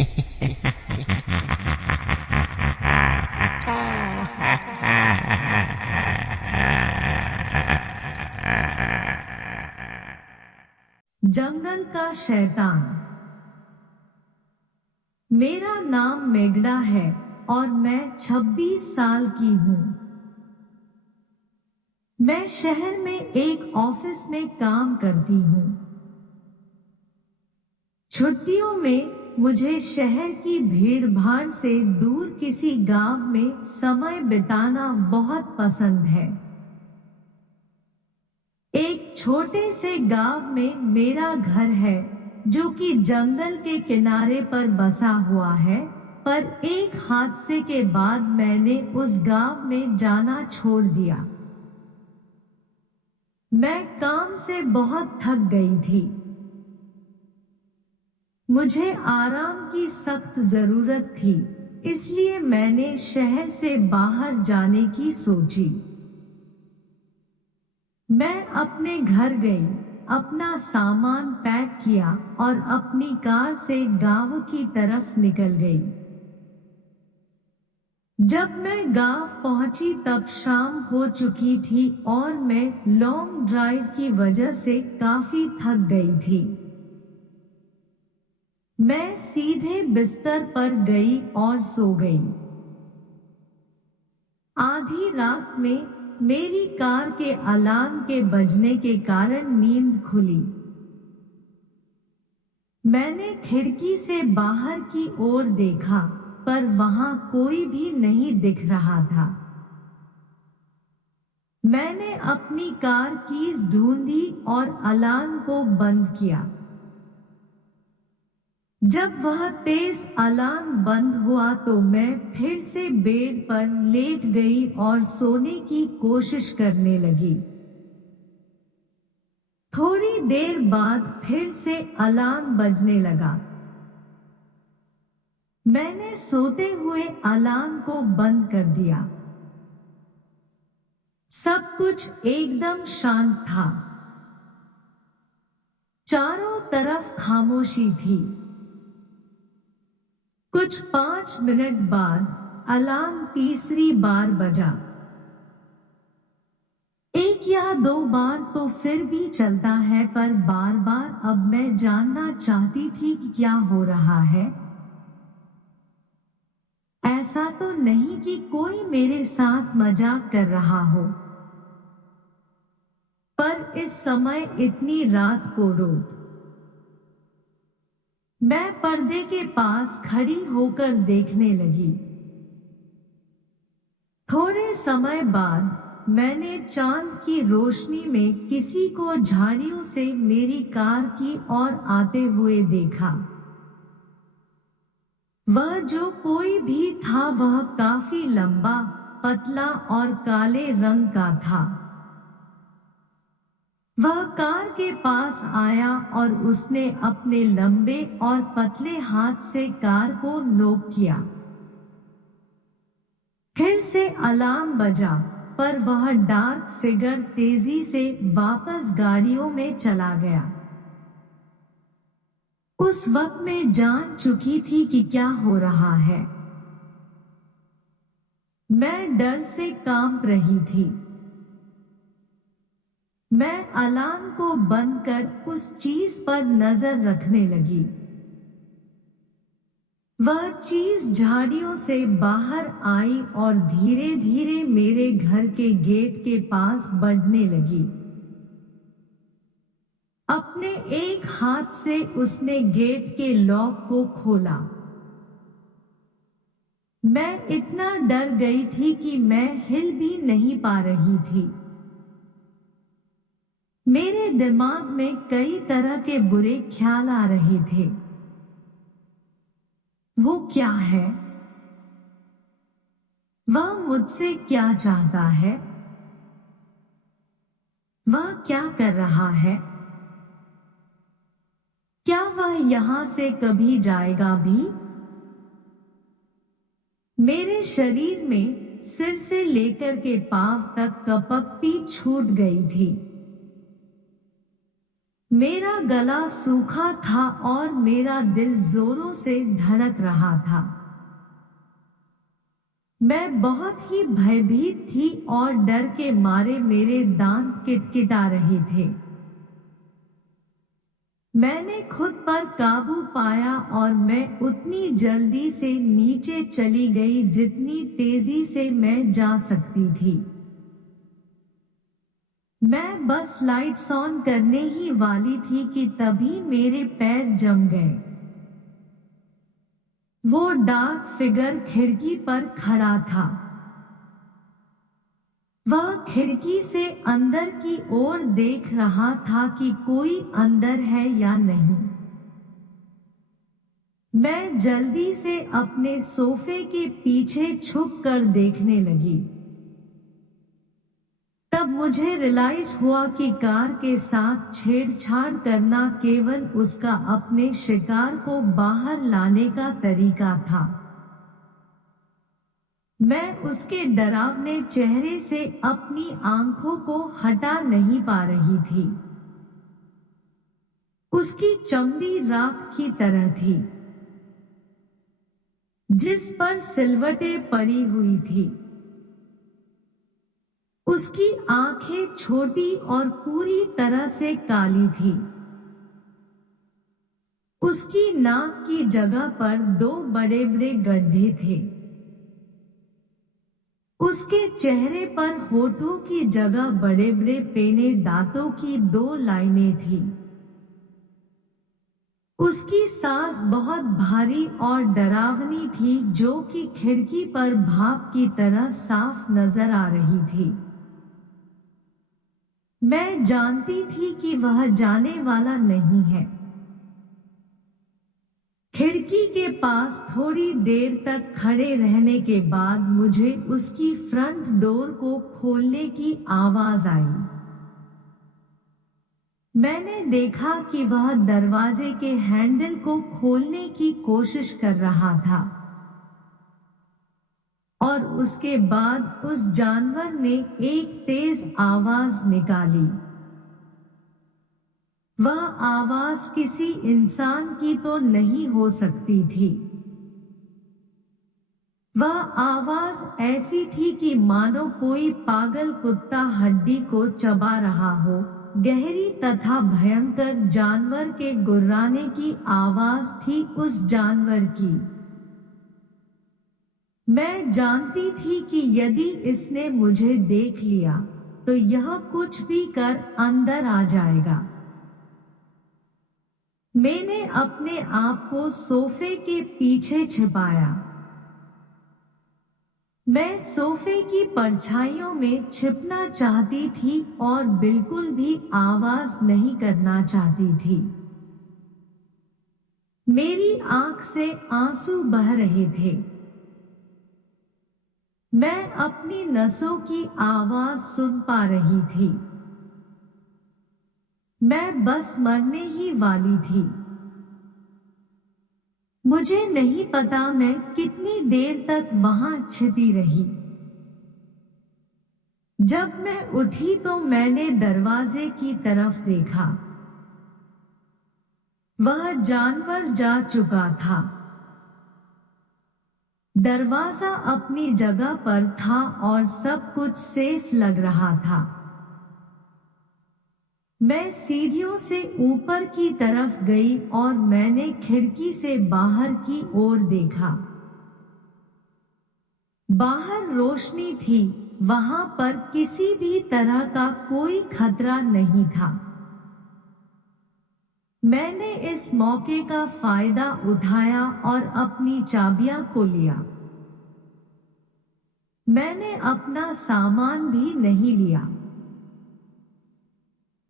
जंगल का शैतान। मेरा नाम मेघना है और मैं 26 साल की हूँ। मैं शहर में एक ऑफिस में काम करती हूँ। छुट्टियों में मुझे शहर की भीड़-भाड़ से दूर किसी गांव में समय बिताना बहुत पसंद है। एक छोटे से गांव में मेरा घर है, जो कि जंगल के किनारे पर बसा हुआ है, पर एक हादसे के बाद मैंने उस गांव में जाना छोड़ दिया। मैं काम से बहुत थक गई थी। मुझे आराम की सख्त जरूरत थी, इसलिए मैंने शहर से बाहर जाने की सोची। मैं अपने घर गई, अपना सामान पैक किया और अपनी कार से गांव की तरफ निकल गई। जब मैं गांव पहुंची तब शाम हो चुकी थी और मैं लॉन्ग ड्राइव की वजह से काफी थक गई थी। मैं सीधे बिस्तर पर गई और सो गई। आधी रात में मेरी कार के अलार्म के बजने के कारण नींद खुली। मैंने खिड़की से बाहर की ओर देखा, पर वहां कोई भी नहीं दिख रहा था। मैंने अपनी कार कीज ढूंढी और अलार्म को बंद किया। जब वह तेज अलार्म बंद हुआ तो मैं फिर से बेड पर लेट गई और सोने की कोशिश करने लगी। थोड़ी देर बाद फिर से अलार्म बजने लगा। मैंने सोते हुए अलार्म को बंद कर दिया। सब कुछ एकदम शांत था। चारों तरफ खामोशी थी। कुछ 5 मिनट बाद अलार्म तीसरी बार बजा। एक या दो बार तो फिर भी चलता है, पर बार बार। अब मैं जानना चाहती थी कि क्या हो रहा है। ऐसा तो नहीं कि कोई मेरे साथ मजाक कर रहा हो। पर इस समय इतनी रात को रोक। मैं पर्दे के पास खड़ी होकर देखने लगी। थोड़े समय बाद मैंने चांद की रोशनी में किसी को झाड़ियों से मेरी कार की ओर आते हुए देखा। वह जो कोई भी था वह काफी लंबा, पतला और काले रंग का था। वह कार के पास आया और उसने अपने लंबे और पतले हाथ से कार को नोक किया। फिर से अलार्म बजा, पर वह डार्क फिगर तेजी से वापस गाड़ियों में चला गया। उस वक्त मैं जान चुकी थी कि क्या हो रहा है। मैं डर से कांप रही थी। मैं अलार्म को बंद कर उस चीज पर नजर रखने लगी। वह चीज झाड़ियों से बाहर आई और धीरे धीरे मेरे घर के गेट के पास बढ़ने लगी। अपने एक हाथ से उसने गेट के लॉक को खोला। मैं इतना डर गई थी कि मैं हिल भी नहीं पा रही थी। मेरे दिमाग में कई तरह के बुरे ख्याल आ रहे थे। वो क्या है? वह मुझसे क्या चाहता है? वह क्या कर रहा है? क्या वह यहाँ से कभी जाएगा भी? मेरे शरीर में सिर से लेकर के पांव तक कपकपी छूट गई थी। मेरा गला सूखा था और मेरा दिल जोरों से धड़क रहा था। मैं बहुत ही भयभीत थी और डर के मारे मेरे दांत किटकिटा रहे थे। मैंने खुद पर काबू पाया और मैं उतनी जल्दी से नीचे चली गई जितनी तेजी से मैं जा सकती थी। मैं बस लाइट्स ऑन करने ही वाली थी कि तभी मेरे पैर जम गए। वो डार्क फिगर खिड़की पर खड़ा था। वह खिड़की से अंदर की ओर देख रहा था कि कोई अंदर है या नहीं। मैं जल्दी से अपने सोफे के पीछे छुप कर देखने लगी। तब मुझे रियलाइज हुआ कि कार के साथ छेड़छाड़ करना केवल उसका अपने शिकार को बाहर लाने का तरीका था। मैं उसके डरावने चेहरे से अपनी आंखों को हटा नहीं पा रही थी। उसकी चमड़ी राख की तरह थी, जिस पर सिलवटें पड़ी हुई थी। उसकी आंखें छोटी और पूरी तरह से काली थी। उसकी नाक की जगह पर 2 बड़े-बड़े गड्ढे थे। उसके चेहरे पर होठों की जगह बड़े-बड़े पेने दांतों की 2 लाइनें थी। उसकी सांस बहुत भारी और डरावनी थी, जो कि खिड़की पर भाप की तरह साफ नजर आ रही थी। मैं जानती थी कि वह जाने वाला नहीं है। खिड़की के पास थोड़ी देर तक खड़े रहने के बाद मुझे उसकी फ्रंट डोर को खोलने की आवाज आई। मैंने देखा कि वह दरवाजे के हैंडल को खोलने की कोशिश कर रहा था। और उसके बाद उस जानवर ने एक तेज आवाज निकाली। वह आवाज किसी इंसान की तो नहीं हो सकती थी। वह आवाज ऐसी थी कि मानो कोई पागल कुत्ता हड्डी को चबा रहा हो। गहरी तथा भयंकर जानवर के गुर्राने की आवाज थी उस जानवर की। मैं जानती थी कि यदि इसने मुझे देख लिया, तो यह कुछ भी कर अंदर आ जाएगा। मैंने अपने आप को सोफे के पीछे छिपाया। मैं सोफे की परछाइयों में छिपना चाहती थी और बिल्कुल भी आवाज नहीं करना चाहती थी। मेरी आंख से आंसू बह रहे थे। मैं अपनी नसों की आवाज सुन पा रही थी। मैं बस मरने ही वाली थी। मुझे नहीं पता मैं कितनी देर तक वहां छिपी रही। जब मैं उठी तो मैंने दरवाजे की तरफ देखा। वह जानवर जा चुका था। दरवाजा अपनी जगह पर था और सब कुछ सेफ लग रहा था। मैं सीढ़ियों से ऊपर की तरफ गई और मैंने खिड़की से बाहर की ओर देखा। बाहर रोशनी थी, वहां पर किसी भी तरह का कोई खतरा नहीं था। मैंने इस मौके का फायदा उठाया और अपनी चाबियां को लिया। मैंने अपना सामान भी नहीं लिया।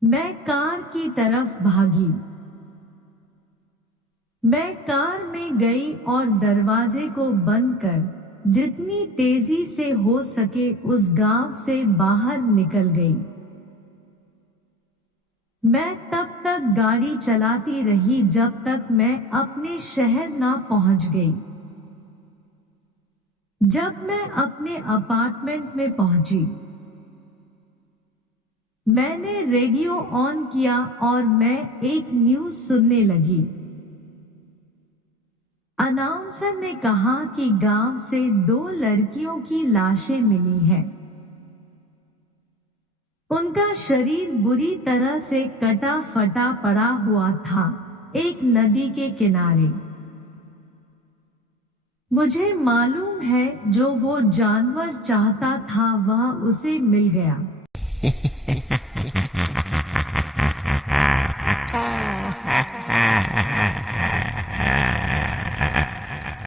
मैं कार की तरफ भागी। मैं कार में गई और दरवाजे को बंद कर जितनी तेजी से हो सके उस गांव से बाहर निकल गई। मैं तब तक गाड़ी चलाती रही जब तक मैं अपने शहर ना पहुंच गई। जब मैं अपने अपार्टमेंट में पहुंची, मैंने रेडियो ऑन किया और मैं एक न्यूज सुनने लगी। अनाउंसर ने कहा कि गांव से 2 लड़कियों की लाशें मिली हैं। उनका शरीर बुरी तरह से कटा फटा पड़ा हुआ था, एक नदी के किनारे। मुझे मालूम है जो वो जानवर चाहता था वह उसे मिल गया।